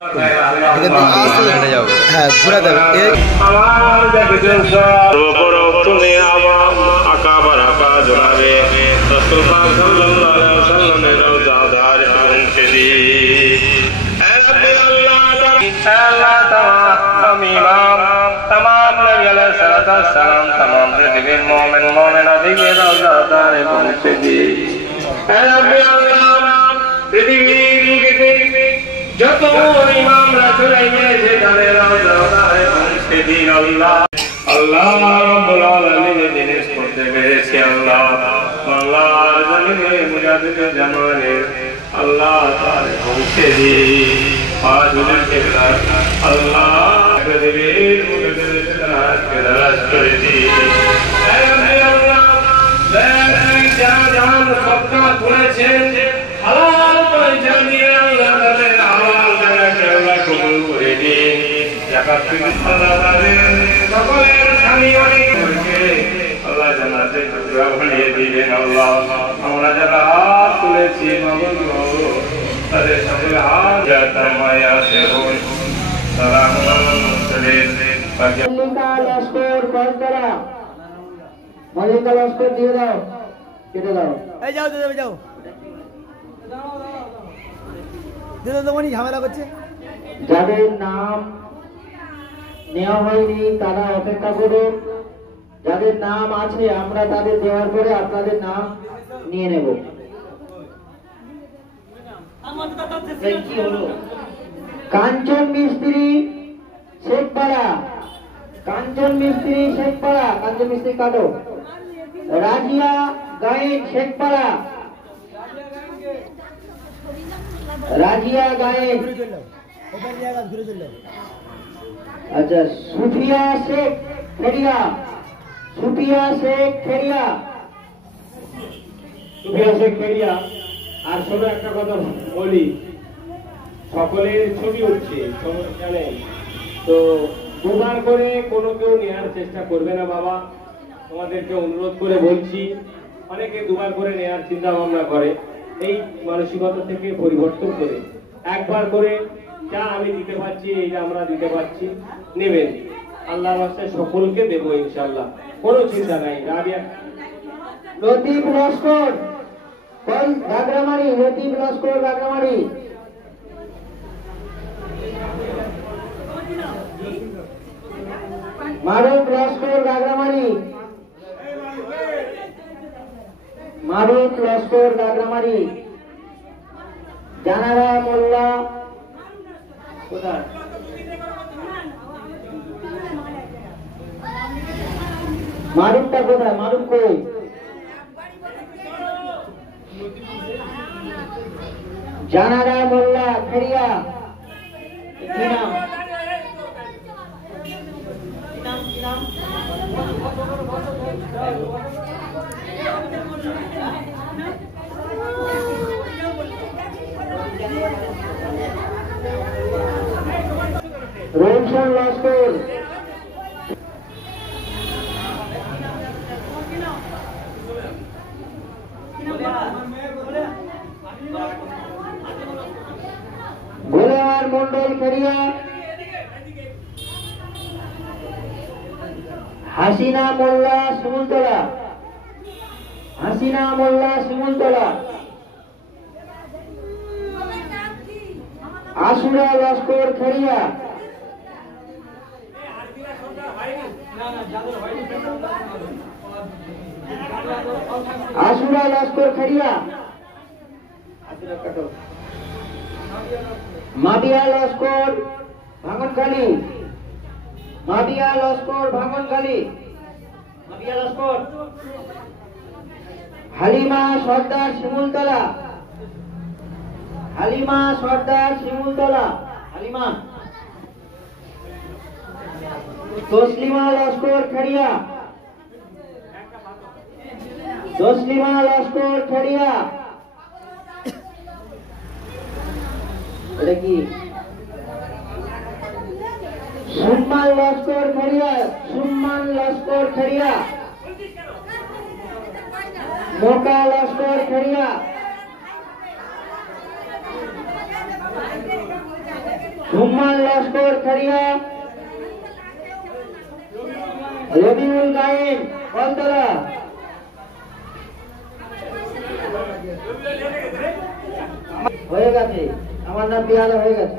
হ্যাঁ ঘুরে দেবে তুমি আমার আঁকা বারাকা জোড়াবে রাসূল পাক সাল্লাল্লাহু আলাইহি ওয়াসাল্লামের রওজাদার মুনশিদি এ রব্বি আল্লাহ তাআলা ইমাম तमाम नबी अलैहिस्सलाम तमाम पृथ्वीর মুমিন মুমিনাদের রওজাদার মুনশিদি এ রব্বি আল্লাহ পৃথিবীতে যত ইমাম রাসূল আইছে তাদের রওজাদার মুনশিদি আল্লাহ আল্লাহ রাব্বুল আলামিনের জিনিস করতে পেরেছি আল্লাহ আল্লাহর জমিনে মুজাদ্দিদ জামানে আল্লাহ তাআলা মুনশিদি ফাজুলের কেবলা আল্লাহ পৃথিবীর মুজাদ্দিদ কেরাস করে দি হে আল্লাহ জাহান সবকা করেছেন হালাল পয়সা দিয়ে আল্লাহ তাদের হালাল জায়গাকে আল্লাহ কবুল করে দিন যাকাত ফিতরাতের সকলের স্বামী অনেক করে আল্লাহ জান্নাতে টুকরা বানিয়ে দিবেন আল্লাহ আমরা যারা হাত তুলেছি মাওলানা তাদের সকল হাত জাতামায়া দেবন সালামুন আলাইকুম মল্লিকা লস্কর বন্দরা মল্লিকা লস্কর দিয়ে দাও কেটে দাও এই যাও দেবে যাও দিলে তো মনি ঝামেলা করছে যাদের নাম নেওয়া হয়নি তারা অপেক্ষা করুন যাদের নাম আছে আমরা তাদের দেওয়ার পরে আপনাদের নাম নিয়ে নেব কি হলো কাঞ্চন মিস্ত্রি শেখপাড়া কাঞ্চন মিস্ত্রি শেখপাড়া কাঞ্চন মিস্ত্রি কাটো রাজিয়া গায়েন শেখপাড়া রাজিয়া গায়েন আচ্ছা সুফিয়া শেখ খেরিয়া সুফিয়া শেখ খেরিয়া সুফিয়া শেখ খেরিয়া আর ছোট একটা কথা বলি সকলের ছবি উঠছে জানেন তো দুবার করে কোনো কেউ নেওয়ার চেষ্টা করবে না বাবা তোমাদেরকে অনুরোধ করে বলছি অনেকে দুবার করে নেওয়ার চিন্তা ভাবনা করে এই মানসিকতা থেকে পরিবর্তন করে একবার করে যা আমি দিতে পারছি এই যে আমরা দিতে পারছি নেবেন আল্লাহর রাস্তায় সকলকে দেব ইনশাআল্লাহ কোনো চিন্তা নাই রাবিয়া লতিফ লস্কর কোন গাগরামারি লতিফ লস্কর গাগরামারি মারুফ লস্কর গাগরামারি মারুফ লস্কর গাগরামারি জানারা মোল্লা কোথায় মারুফটা কোথায় মারুফ কই জানারা মোল্লা খেরিয়া কি নাম রোশন লস্কর গোলার মন্ডল খেরিয়া হাসিনা মোল্লা শিমুলতলা হাসিনা মোল্লা শিমুলতলা আশুরা লস্কর খেরিয়া আশুরা লস্কর খেরিয়া মাবিয়া লস্কর ভাঙনখালী মাবিয়া লস্কর ভাঙনখালী মাবিয়া লস্কর হালিমা সর্দার শিমুলতলা হালিমা সর্দার শিমুলতলা হালিমা তসলিমা লস্কর খেরিয়া তসলিমা লস্কর খেরিয়া এটা কি সুম্মান লস্কর খেরিয়া সুম্মান লস্কর খেরিয়া মোকা লস্কর খেরিয়া ধুম্মান লস্কর ছাড়িয়া রবিউল গায়েন কলতলা। হয়ে গেছে, আমার নাম বিহারে হয়ে গেছে।